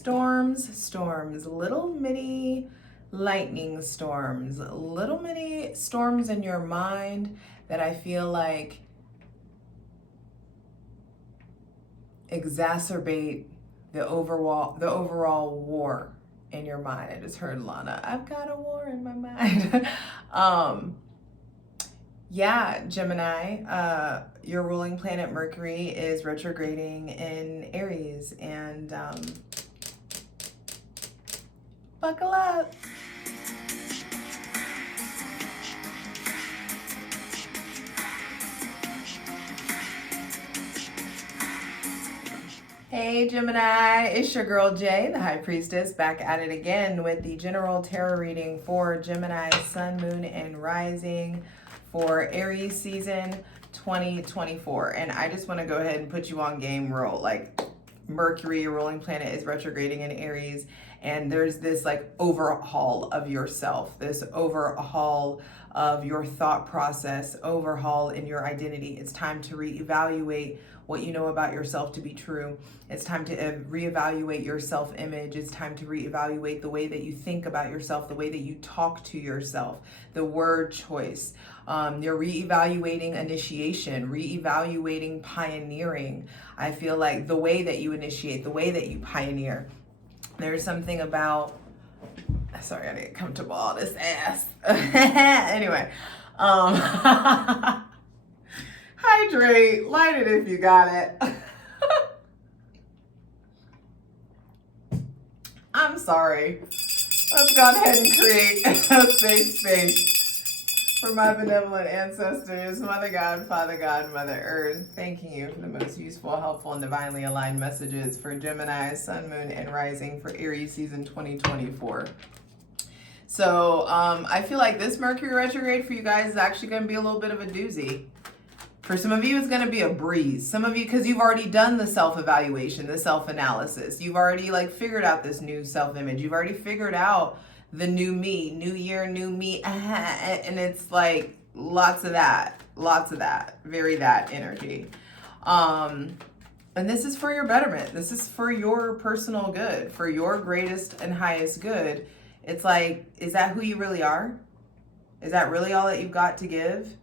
storms, little mini lightning storms, little mini storms in your mind that I feel like exacerbate the overall war in your mind. I just heard Lana, I've got a war in my mind. Yeah, Gemini, your ruling planet Mercury is retrograding in Aries, and buckle up. Hey Gemini, it's your girl Jay, the High Priestess, back at it again with the general tarot reading for Gemini, Sun, Moon, and Rising for Aries season 2024. And I just want to go ahead and put you on game roll. Like, Mercury, your ruling planet, is retrograding in Aries, and there's this like overhaul of yourself, this overhaul of your thought process, overhaul in your identity. It's time to reevaluate what you know about yourself to be true. It's time to reevaluate your self-image. It's time to reevaluate the way that you think about yourself, the way that you talk to yourself, the word choice. You're reevaluating initiation, reevaluating pioneering. I feel like the way that you initiate, the way that you pioneer. There's something about, sorry, I didn't come to all this ass. Anyway, hydrate, light it if you got it. I'm sorry. Let's go ahead and create a safe space for my benevolent ancestors, Mother God, Father God, Mother Earth. Thanking you for the most useful, helpful, and divinely aligned messages for Gemini, Sun, Moon, and Rising for Aries season 2024. So I feel like this Mercury retrograde for you guys is actually going to be a little bit of a doozy. For some of you, it's going to be a breeze. Some of you, because you've already done the self-evaluation, the self-analysis. You've already like figured out this new self-image. You've already figured out the new me, new year, new me. And it's like lots of that, very that energy. And this is for your betterment. This is for your personal good, for your greatest and highest good. It's like, is that who you really are? Is that really all that you've got to give?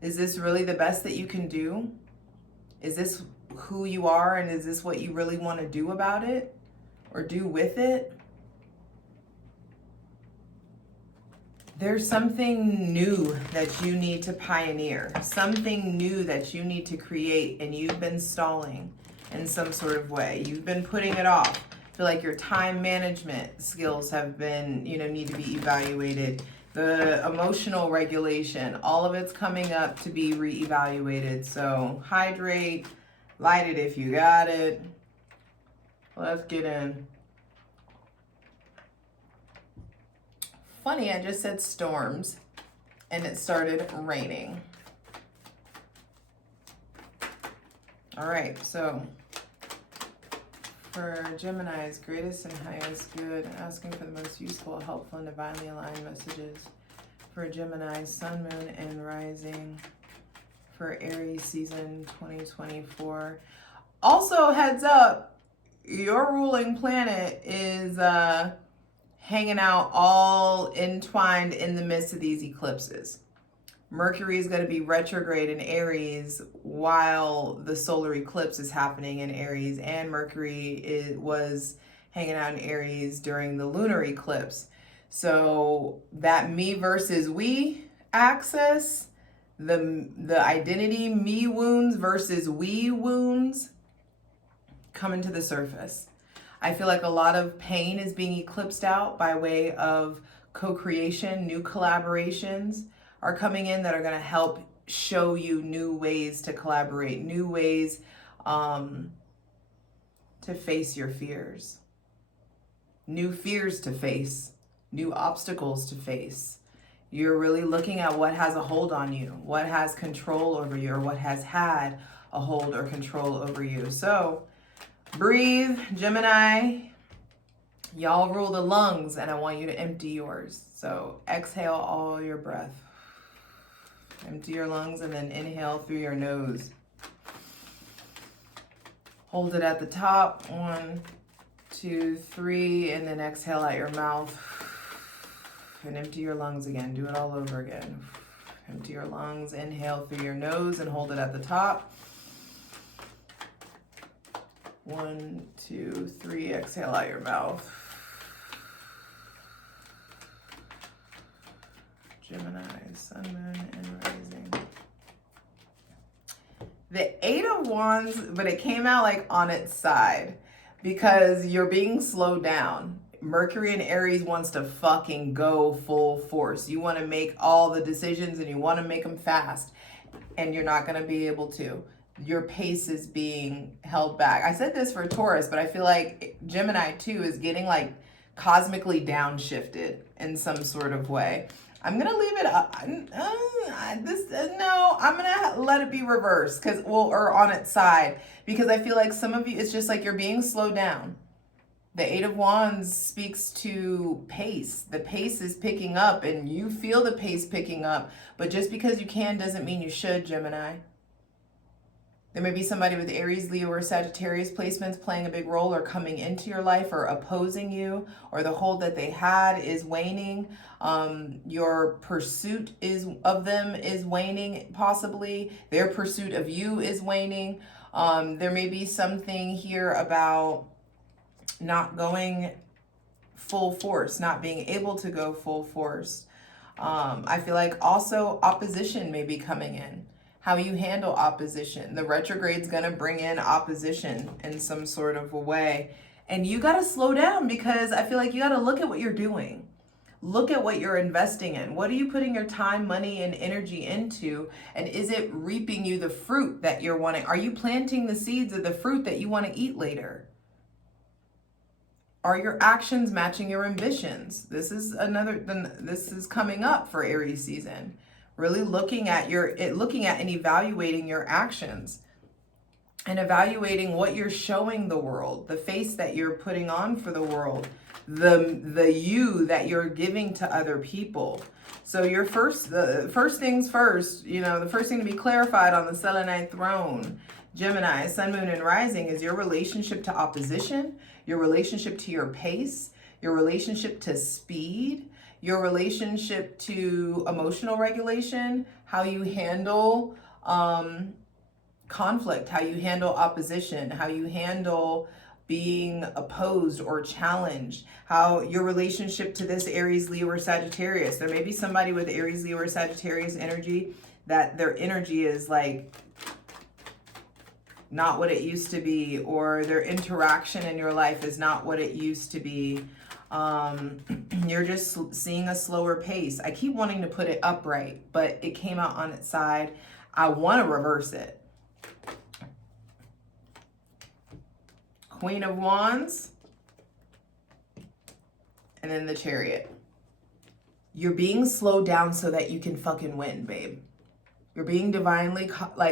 Is this really the best that you can do? Is this who you are, and is this what you really want to do about it or do with it? There's something new that you need to pioneer, something new that you need to create, and you've been stalling in some sort of way. You've been putting it off. I feel like your time management skills have been, need to be evaluated. The emotional regulation, all of it's coming up to be reevaluated. So hydrate, light it if you got it. Let's get in. Funny, I just said storms and it started raining. All right, so for Gemini's greatest and highest good, asking for the most useful, helpful, and divinely aligned messages for Gemini, Sun, Moon, and Rising for Aries season 2024. Also, heads up, your ruling planet is hanging out all entwined in the midst of these eclipses. Mercury is going to be retrograde in Aries while the solar eclipse is happening in Aries, and Mercury was hanging out in Aries during the lunar eclipse. So that me versus we axis, the identity me wounds versus we wounds coming to the surface. I feel like a lot of pain is being eclipsed out by way of co-creation, new collaborations are coming in that are going to help show you new ways to collaborate, new ways to face your fears, new fears to face, new obstacles to face. You're really looking at what has a hold on you, what has control over you, or what has had a hold or control over you. So breathe, Gemini. Y'all rule the lungs, and I want you to empty yours. So exhale all your breath. Empty your lungs and then inhale through your nose. Hold it at the top. 1, 2, 3, and then exhale out your mouth. And empty your lungs again. Do it all over again. Empty your lungs. Inhale through your nose and hold it at the top. 1, 2, 3. Exhale out your mouth. Gemini, Sun, Moon, and Rising. The 8 of Wands, but it came out like on its side because you're being slowed down. Mercury in Aries wants to fucking go full force. You want to make all the decisions and you want to make them fast, and you're not going to be able to. Your pace is being held back. I said this for Taurus, but I feel like Gemini too is getting like cosmically downshifted in some sort of way. I'm gonna leave it up. No, I'm gonna let it be reversed or on its side, because I feel like some of you, it's just like you're being slowed down. The 8 of Wands speaks to pace. The pace is picking up and you feel the pace picking up, but just because you can doesn't mean you should, Gemini. There may be somebody with Aries, Leo, or Sagittarius placements playing a big role or coming into your life or opposing you, or the hold that they had is waning. Your pursuit of them is waning, possibly. Their pursuit of you is waning. There may be something here about not going full force, not being able to go full force. I feel like also opposition may be coming in. How you handle opposition. The retrograde's gonna bring in opposition in some sort of a way. And you gotta slow down, because I feel like you gotta look at what you're doing. Look at what you're investing in. What are you putting your time, money, and energy into? And is it reaping you the fruit that you're wanting? Are you planting the seeds of the fruit that you wanna eat later? Are your actions matching your ambitions? This is coming up for Aries season. Really looking at and evaluating your actions and evaluating what you're showing the world, the face that you're putting on for the world, the you that you're giving to other people. So the first things first, the first thing to be clarified on the Selenite throne, Gemini, Sun, Moon, and Rising, is your relationship to opposition, your relationship to your pace, your relationship to speed, your relationship to emotional regulation, how you handle conflict, how you handle opposition, how you handle being opposed or challenged, how your relationship to this Aries, Leo, or Sagittarius. There may be somebody with Aries, Leo, or Sagittarius energy that their energy is like not what it used to be, or their interaction in your life is not what it used to be. You're just seeing a slower pace. I keep wanting to put it upright, but it came out on its side. I want to reverse it. Queen of Wands, and then the Chariot. You're being slowed down so that you can fucking win, babe. You're being divinely,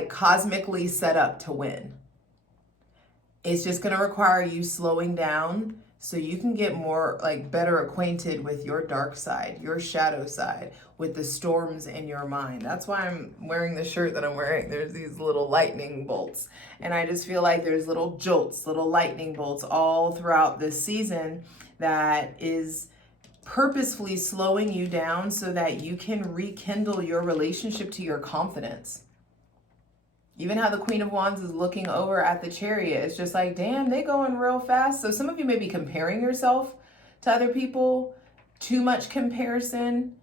cosmically set up to win. It's just going to require you slowing down so you can get more, better acquainted with your dark side, your shadow side, with the storms in your mind. That's why I'm wearing the shirt that I'm wearing. There's these little lightning bolts. And I just feel like there's little jolts, little lightning bolts all throughout this season that is purposefully slowing you down so that you can rekindle your relationship to your confidence. Even how the Queen of Wands is looking over at the Chariot, it's just like, damn, they going real fast. So some of you may be comparing yourself to other people, too much comparison.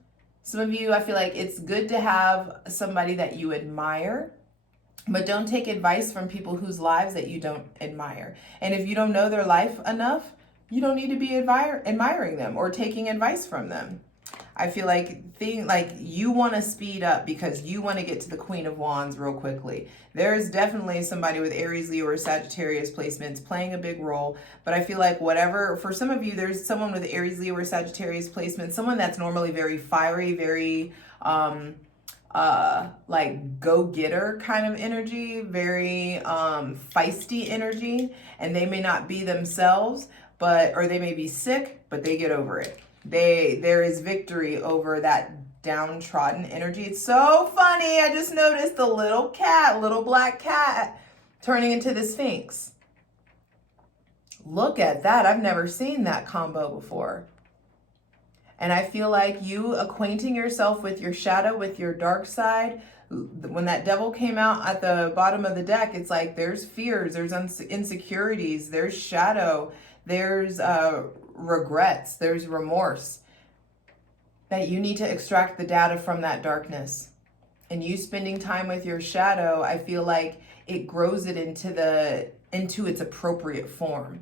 Some of you, I feel like it's good to have somebody that you admire, but don't take advice from people whose lives that you don't admire. And if you don't know their life enough, you don't need to be admiring them or taking advice from them. I feel like you want to speed up because you want to get to the Queen of Wands real quickly. There's definitely somebody with Aries, Leo, or Sagittarius placements playing a big role. But I feel like for some of you, there's someone with Aries, Leo, or Sagittarius placements, someone that's normally very fiery, very go-getter kind of energy, very feisty energy, and they may not be themselves, or they may be sick, but they get over it. There is victory over that downtrodden energy. It's so funny. I just noticed the little black cat turning into the Sphinx. Look at that. I've never seen that combo before. And I feel like you acquainting yourself with your shadow, with your dark side, when that devil came out at the bottom of the deck, it's like there's fears, there's insecurities, there's shadow, there's regrets, there's remorse. That you need to extract the data from that darkness. And you spending time with your shadow, I feel like it grows it into its appropriate form.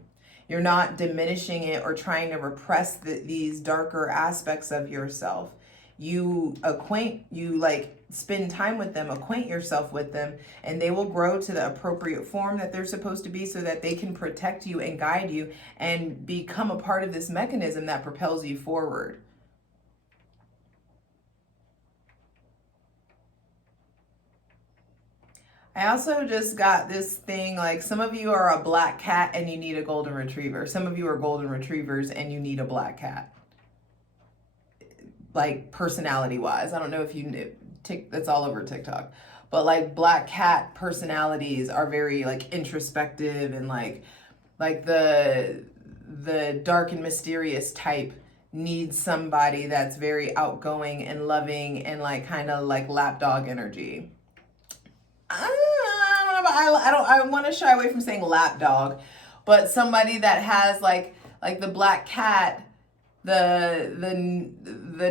You're not diminishing it or trying to repress these darker aspects of yourself. You spend time with them, acquaint yourself with them, and they will grow to the appropriate form that they're supposed to be so that they can protect you and guide you and become a part of this mechanism that propels you forward. I also just got this thing, like some of you are a black cat and you need a golden retriever. Some of you are golden retrievers and you need a black cat. Like personality wise, I don't know if you knew, that's all over TikTok. But like black cat personalities are very like introspective and like the dark and mysterious type needs somebody that's very outgoing and loving and like kind of like lapdog energy. I want to shy away from saying lapdog, but somebody that has like the black cat, the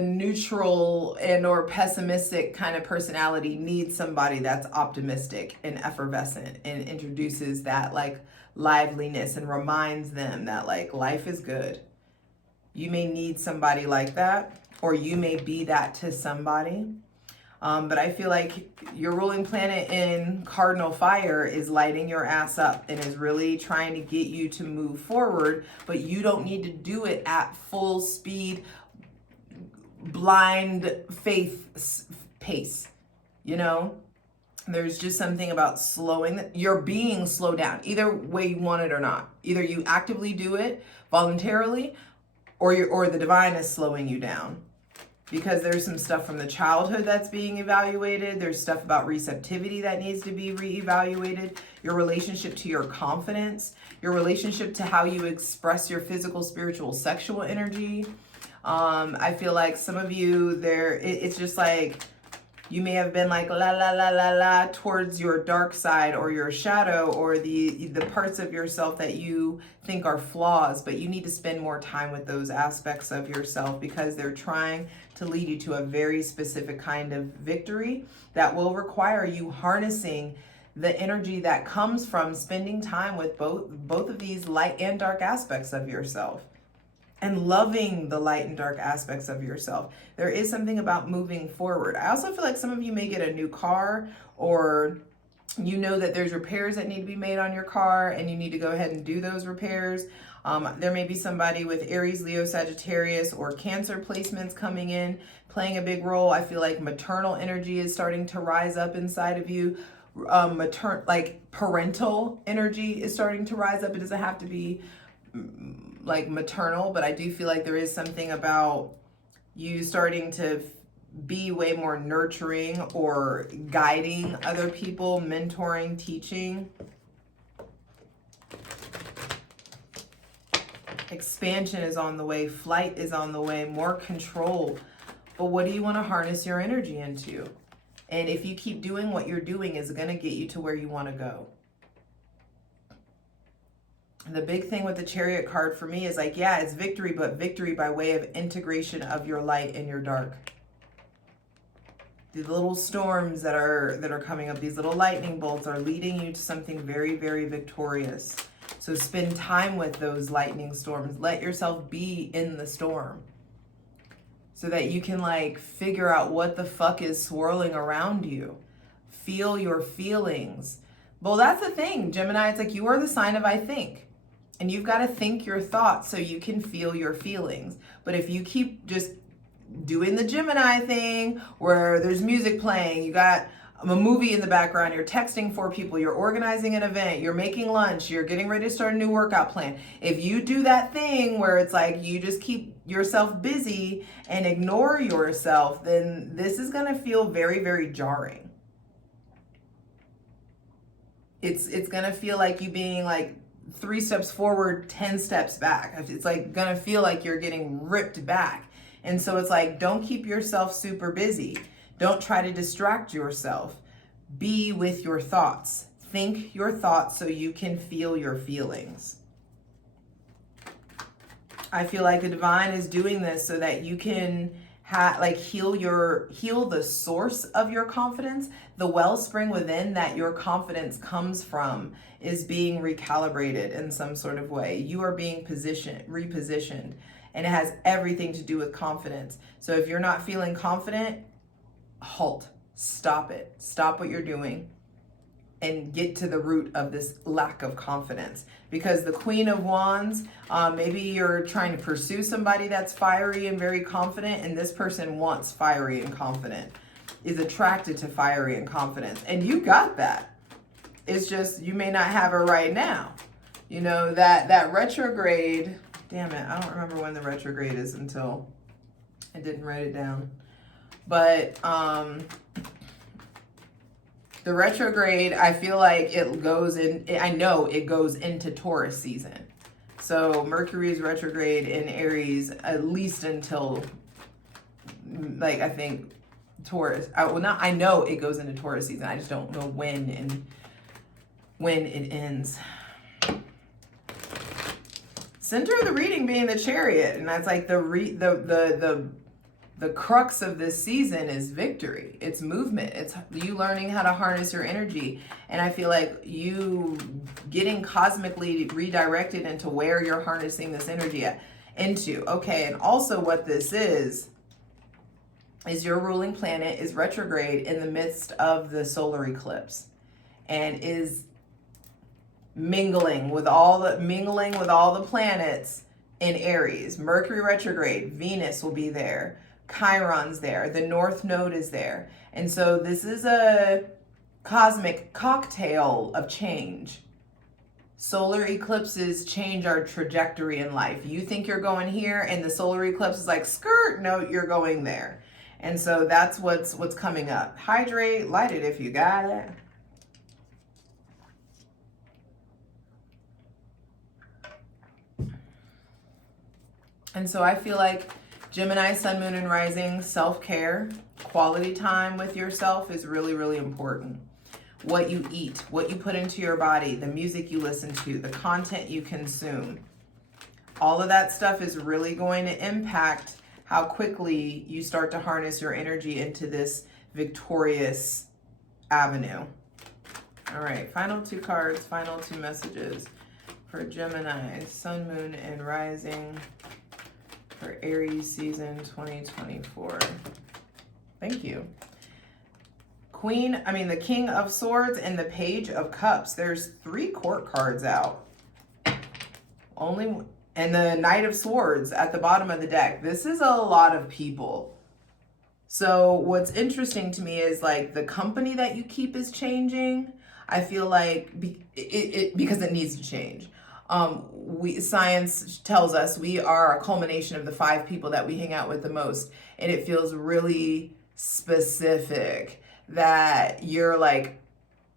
neutral and or pessimistic kind of personality needs somebody that's optimistic and effervescent and introduces that like liveliness and reminds them that like life is good. You may need somebody like that, or you may be that to somebody. But I feel like your ruling planet in cardinal fire is lighting your ass up and is really trying to get you to move forward, but you don't need to do it at full speed, blind faith pace. You know, there's just something about you're being slowed down, either way you want it or not. Either you actively do it voluntarily or the divine is slowing you down. Because there's some stuff from the childhood that's being evaluated. There's stuff about receptivity that needs to be reevaluated. Your relationship to your confidence, your relationship to how you express your physical, spiritual, sexual energy. I feel like some of you it's just like you may have been like la towards your dark side or your shadow or the parts of yourself that you think are flaws, but you need to spend more time with those aspects of yourself because they're trying to lead you to a very specific kind of victory that will require you harnessing the energy that comes from spending time with both of these light and dark aspects of yourself. And loving the light and dark aspects of yourself. There is something about moving forward. I also feel like some of you may get a new car, or you know that there's repairs that need to be made on your car and you need to go ahead and do those repairs. There may be somebody with Aries, Leo, Sagittarius, or Cancer placements coming in, playing a big role. I feel like maternal energy is starting to rise up inside of you. Parental energy is starting to rise up. It doesn't have to be like maternal, but I do feel like there is something about you starting to be way more nurturing or guiding other people, mentoring, teaching. Expansion is on the way, flight is on the way, more control. But what do you want to harness your energy into? And if you keep doing what you're doing, is going to get you to where you want to go. The big thing with the Chariot card for me is like, yeah, it's victory, but victory by way of integration of your light and your dark. The little storms that are coming up, these little lightning bolts are leading you to something very, very victorious. So spend time with those lightning storms. Let yourself be in the storm so that you can like figure out what the fuck is swirling around you. Feel your feelings. Well, that's the thing, Gemini. It's like you are the sign of I think. And you've got to think your thoughts so you can feel your feelings. But if you keep just doing the Gemini thing where there's music playing, you got a movie in the background, you're texting 4 people, you're organizing an event, you're making lunch, you're getting ready to start a new workout plan. If you do that thing where it's like you just keep yourself busy and ignore yourself, then this is going to feel very, very jarring. It's going to feel like you being like 3 steps forward, 10 steps back. It's like gonna feel like you're getting ripped back. And so it's like, don't keep yourself super busy. Don't try to distract yourself. Be with your thoughts. Think your thoughts so you can feel your feelings. I feel like the divine is doing this so that you can heal the source of your confidence. The wellspring within that your confidence comes from is being recalibrated in some sort of way. You are being repositioned, and it has everything to do with confidence. So if you're not feeling confident, halt, stop it, stop what you're doing, and get to the root of this lack of confidence. Because the Queen of Wands, maybe you're trying to pursue somebody that's fiery and very confident, and this person wants fiery and confident, is attracted to fiery and confidence. And you got that. It's just, you may not have it right now. You know, that retrograde, damn it, I don't remember when the retrograde is until I didn't write it down. But, the retrograde, I feel like it goes in, I know it goes into Taurus season. So Mercury is retrograde in Aries at least until, like, I think Taurus. I know it goes into Taurus season. I just don't know when it ends. Center of the reading being the Chariot, and that's like the crux of this season is victory. It's movement. It's you learning how to harness your energy. And I feel like you getting cosmically redirected into where you're harnessing this energy into. Okay, and also what this is your ruling planet is retrograde in the midst of the solar eclipse and is mingling with all the planets in Aries. Mercury retrograde, Venus will be there. Chiron's there, the North Node is there. And so this is a cosmic cocktail of change. Solar eclipses change our trajectory in life. You think you're going here and the solar eclipse is like, skirt, no, you're going there. And so that's what's coming up. Hydrate, light it if you got it. And so I feel like Gemini, Sun, Moon, and Rising, self-care, quality time with yourself is really, really important. What you eat, what you put into your body, the music you listen to, the content you consume. All of that stuff is really going to impact how quickly you start to harness your energy into this victorious avenue. All right, final 2 cards, final 2 messages for Gemini, Sun, Moon, and Rising. For Aries season 2024. Thank you. The King of Swords and the Page of Cups. There's 3 court cards out. And the Knight of Swords at the bottom of the deck. This is a lot of people. So what's interesting to me is like the company that you keep is changing. I feel like because it needs to change. Science tells us we are a culmination of the 5 people that we hang out with the most. And it feels really specific that you're like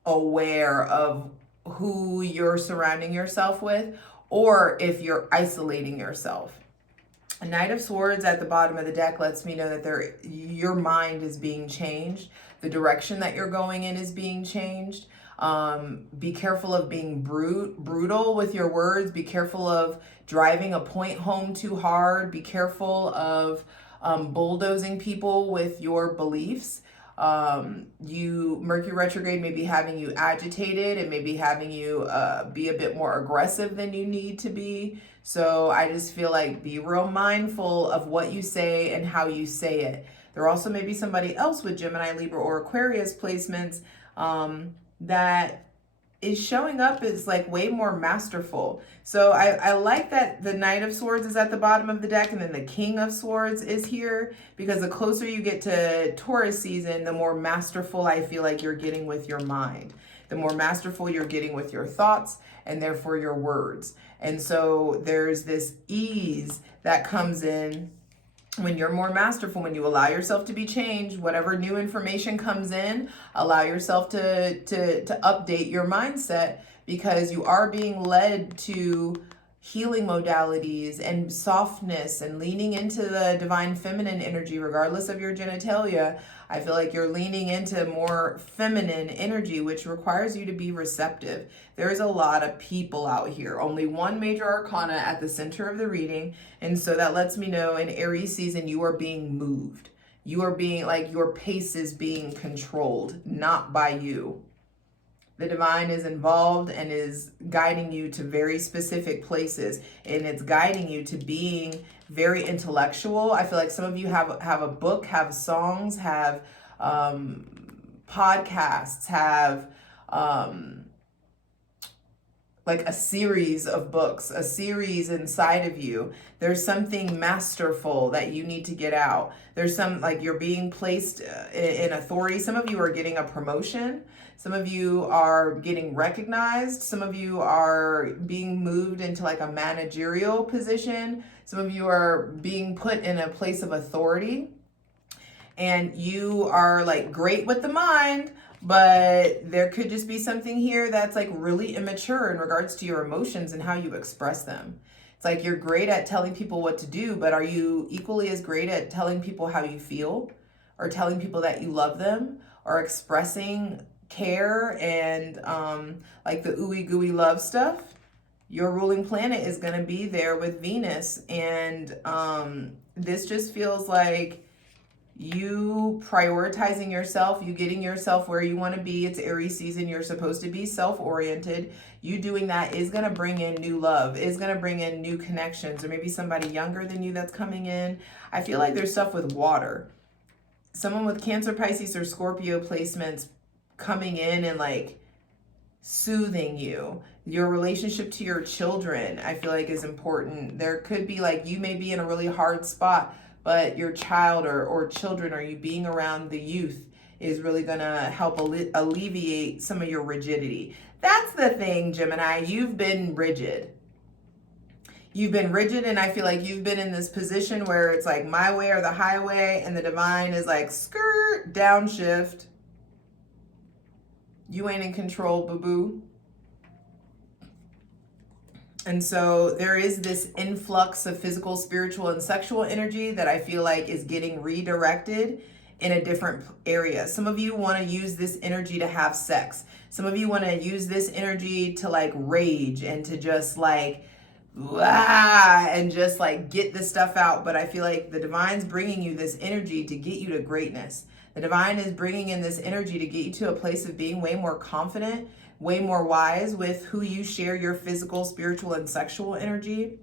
aware of who you're surrounding yourself with, or if you're isolating yourself. A Knight of Swords at the bottom of the deck lets me know that your mind is being changed. The direction that you're going in is being changed. Be careful of being brutal with your words. Be careful of driving a point home too hard. Be careful of bulldozing people with your beliefs. Mercury retrograde may be having you agitated and maybe having you be a bit more aggressive than you need to be. So I just feel like be real mindful of what you say and how you say it. There also may be somebody else with Gemini, Libra, or Aquarius placements that is showing up as like way more masterful. So I like that the Knight of Swords is at the bottom of the deck and then the King of Swords is here, because the closer you get to Taurus season, the more masterful I feel like you're getting with your mind. The more masterful you're getting with your thoughts and therefore your words. And so there's this ease that comes in when you're more masterful, when you allow yourself to be changed, whatever new information comes in, allow yourself to update your mindset. because you are being led to healing modalities and softness and leaning into the divine feminine energy, regardless of your genitalia. I feel like you're leaning into more feminine energy, which requires you to be receptive. There's a lot of people out here, only one major arcana at the center of the reading. And so that lets me know in Aries season, you are being moved. You are being like, your pace is being controlled, not by you. The divine is involved and is guiding you to very specific places, and it's guiding you to being very intellectual. I feel like some of you have a book, have songs, have podcasts, have like a series of books, a series inside of you. There's something masterful that you need to get out. There's some, like, you're being placed in authority. Some of you are getting a promotion. Some of you are getting recognized. Some of you are being moved into like a managerial position. Some of you are being put in a place of authority. And you are like great with the mind, but there could just be something here that's like really immature in regards to your emotions and how you express them. It's like you're great at telling people what to do, but are you equally as great at telling people how you feel, or telling people that you love them, or expressing care and like the ooey gooey love stuff? Your ruling planet is going to be there with Venus, and this just feels like you prioritizing yourself, you getting yourself where you want to be. It's Aries season. You're supposed to be self-oriented. You doing that is going to bring in new love, is going to bring in new connections, or maybe somebody younger than you that's coming in. I feel like there's stuff with water. Someone with Cancer, Pisces, or Scorpio placements coming in and like soothing you. Your relationship to your children, I feel like, is important. There could be like, you may be in a really hard spot, but your child or children, or you being around the youth, is really going to help alleviate some of your rigidity. That's the thing, Gemini. You've been rigid. You've been rigid, and I feel like you've been in this position where it's like my way or the highway, and the divine is like, skirt, downshift. You ain't in control, boo-boo. And so there is this influx of physical, spiritual, and sexual energy that I feel like is getting redirected in a different area. Some of you want to use this energy to have sex. Some of you want to use this energy to like rage and to just like, and just like get this stuff out. But I feel like the divine's bringing you this energy to get you to greatness. The divine is bringing in this energy to get you to a place of being way more confident, way more wise with who you share your physical, spiritual, and sexual energy,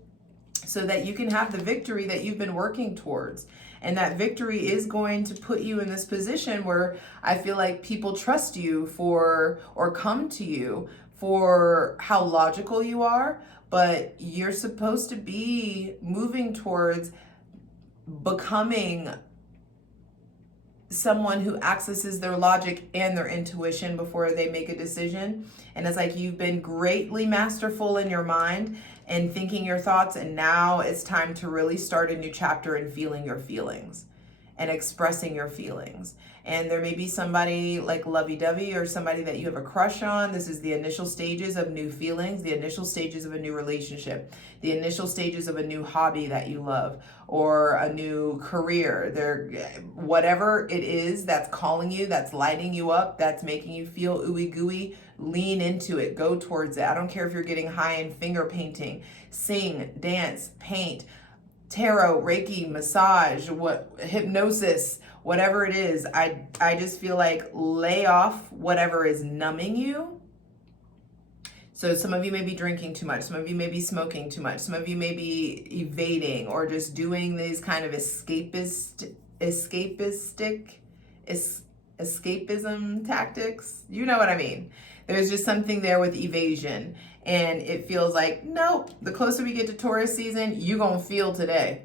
so that you can have the victory that you've been working towards. And that victory is going to put you in this position where I feel like people trust you for, or come to you for how logical you are, but you're supposed to be moving towards becoming someone who accesses their logic and their intuition before they make a decision. And it's like you've been greatly masterful in your mind and thinking your thoughts, and now it's time to really start a new chapter in feeling your feelings and expressing your feelings. And there may be somebody like lovey-dovey, or somebody that you have a crush on. This is the initial stages of new feelings, the initial stages of a new relationship, the initial stages of a new hobby that you love, or a new career. Whatever it is that's calling you, that's lighting you up, that's making you feel ooey gooey, lean into it, go towards it. I don't care if you're getting high in finger painting, sing, dance, paint, tarot, Reiki, massage, hypnosis, whatever it is. I just feel like lay off whatever is numbing you. So some of you may be drinking too much. Some of you may be smoking too much. Some of you may be evading or just doing these kind of escapism tactics. You know what I mean? There's just something there with evasion. And it feels like, nope, the closer we get to Taurus season, you're going to feel today.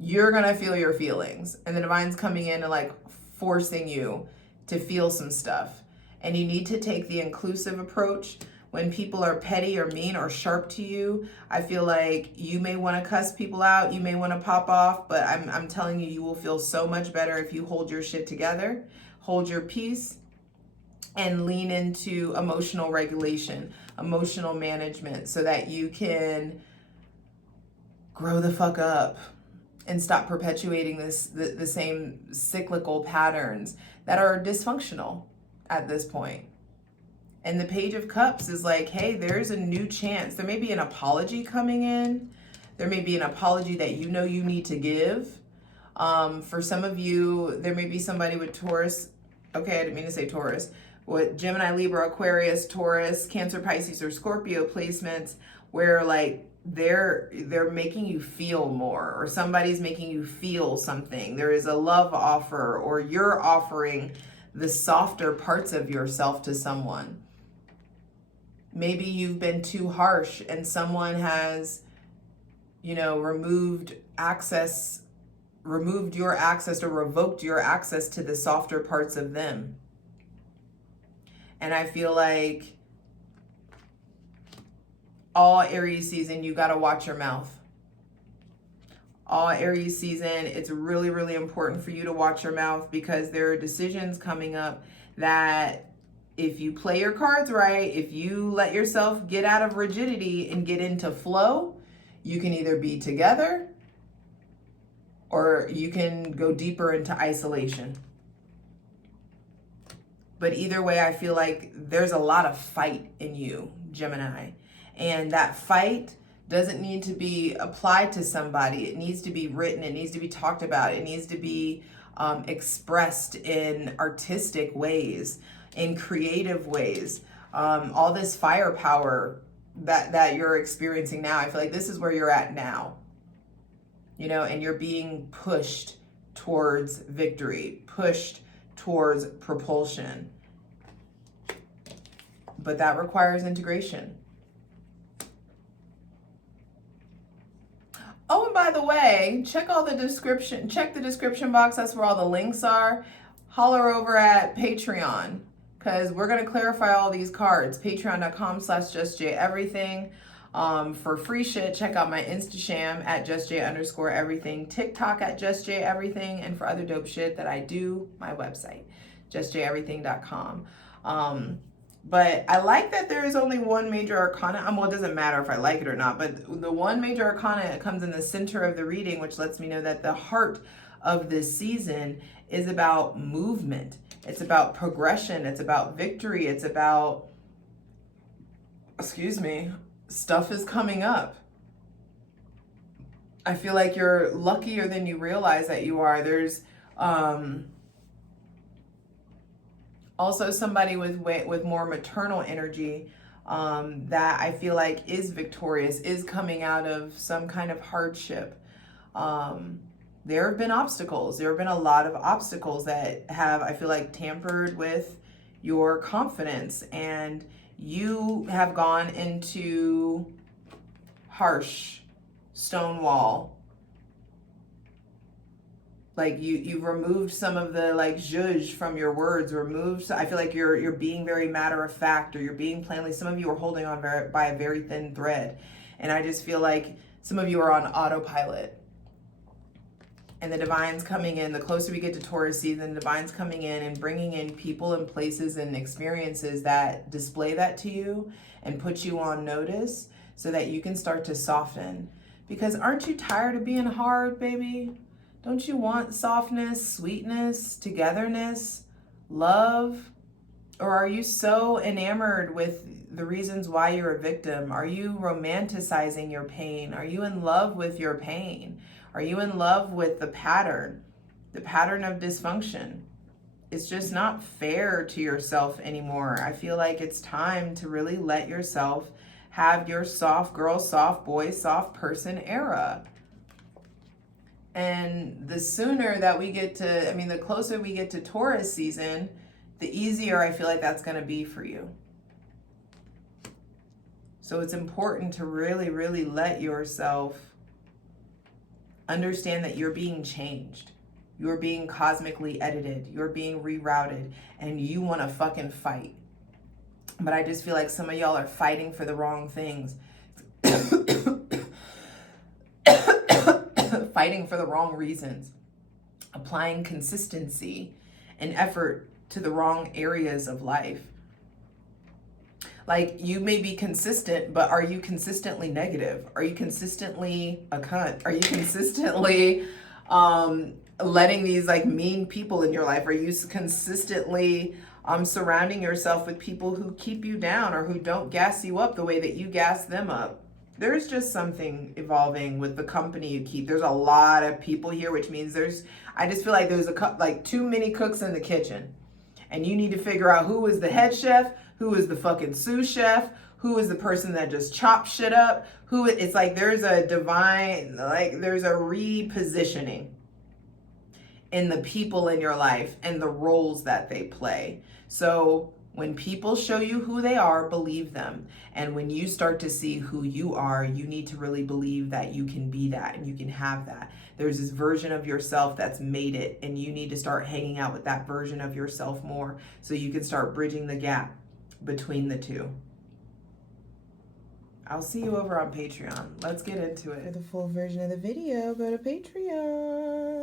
You're going to feel your feelings. And the divine's coming in and like forcing you to feel some stuff. And you need to take the inclusive approach. When people are petty or mean or sharp to you, I feel like you may want to cuss people out. You may want to pop off, but I'm telling you, you will feel so much better if you hold your shit together, hold your peace, and lean into emotional regulation. emotional management, so that you can grow the fuck up and stop perpetuating the same cyclical patterns that are dysfunctional at this point. And the Page of Cups is like, hey, there's a new chance. There may be an apology coming in. There may be an apology that you know you need to give. For some of you, there may be somebody with Taurus. Okay, I didn't mean to say Taurus. With Gemini, Libra, Aquarius, Taurus, Cancer, Pisces, or Scorpio placements, where like they're making you feel more, or somebody's making you feel something. There is a love offer, or you're offering the softer parts of yourself to someone. Maybe you've been too harsh and someone has, you know, removed your access or revoked your access to the softer parts of them. And I feel like all Aries season, you got to watch your mouth. All Aries season, it's really, really important for you to watch your mouth, because there are decisions coming up that if you play your cards right, if you let yourself get out of rigidity and get into flow, you can either be together or you can go deeper into isolation. But either way, I feel like there's a lot of fight in you, Gemini. And that fight doesn't need to be applied to somebody. It needs to be written. It needs to be talked about. It needs to be expressed in artistic ways, in creative ways. All this firepower that you're experiencing now, I feel like this is where you're at now. You know, and you're being pushed towards victory, pushed towards propulsion. But that requires integration. Oh, and by the way, check the description box. That's where all the links are. Holler over at Patreon, because we're going to clarify all these cards. Patreon.com/JustJEverything. For free shit, check out my Instagram at JustJ_everything, TikTok at JustJEverything, and for other dope shit that I do, my website, JustJEverything.com. But I like that there is only one major arcana. Well, it doesn't matter if I like it or not, but the one major arcana that comes in the center of the reading, which lets me know that the heart of this season is about movement. It's about progression. It's about victory. It's about, stuff is coming up. I feel like you're luckier than you realize that you are. There's also somebody with more maternal energy that I feel like is victorious, is coming out of some kind of hardship. There have been obstacles. There have been a lot of obstacles that have, I feel like, tampered with your confidence, and you have gone into harsh stonewall. Like you've removed some of the like zhuzh from your words, I feel like you're being very matter of fact, or you're being plainly, some of you are holding on by a very thin thread. And I just feel like some of you are on autopilot. And the divine's coming in. The closer we get to Taurus season, the divine's coming in and bringing in people and places and experiences that display that to you and put you on notice so that you can start to soften. Because aren't you tired of being hard, baby? Don't you want softness, sweetness, togetherness, love? Or are you so enamored with the reasons why you're a victim? Are you romanticizing your pain? Are you in love with your pain? Are you in love with the pattern of dysfunction? It's just not fair to yourself anymore. I feel like it's time to really let yourself have your soft girl, soft boy, soft person era. And the sooner that we get to, the closer we get to Taurus season, the easier I feel like that's going to be for you. So it's important to really, really let yourself understand that you're being changed. You're being cosmically edited. You're being rerouted. And you want to fucking fight. But I just feel like some of y'all are fighting for the wrong things. Fighting for the wrong reasons. Applying consistency and effort to the wrong areas of life. Like, you may be consistent, but are you consistently negative? Are you consistently a cunt? Are you consistently letting these like mean people in your life? Are you consistently surrounding yourself with people who keep you down or who don't gas you up the way that you gas them up? There's just something evolving with the company you keep. There's a lot of people here, which means I just feel like there's like too many cooks in the kitchen. And you need to figure out who is the head chef, who is the fucking sous chef, who is the person that just chops shit up, it's like there's a there's a repositioning in the people in your life and the roles that they play. So when people show you who they are, believe them. And when you start to see who you are, you need to really believe that you can be that and you can have that. There's this version of yourself that's made it, and you need to start hanging out with that version of yourself more so you can start bridging the gap between the two. I'll see you over on Patreon. Let's get into it. For the full version of the video, go to Patreon.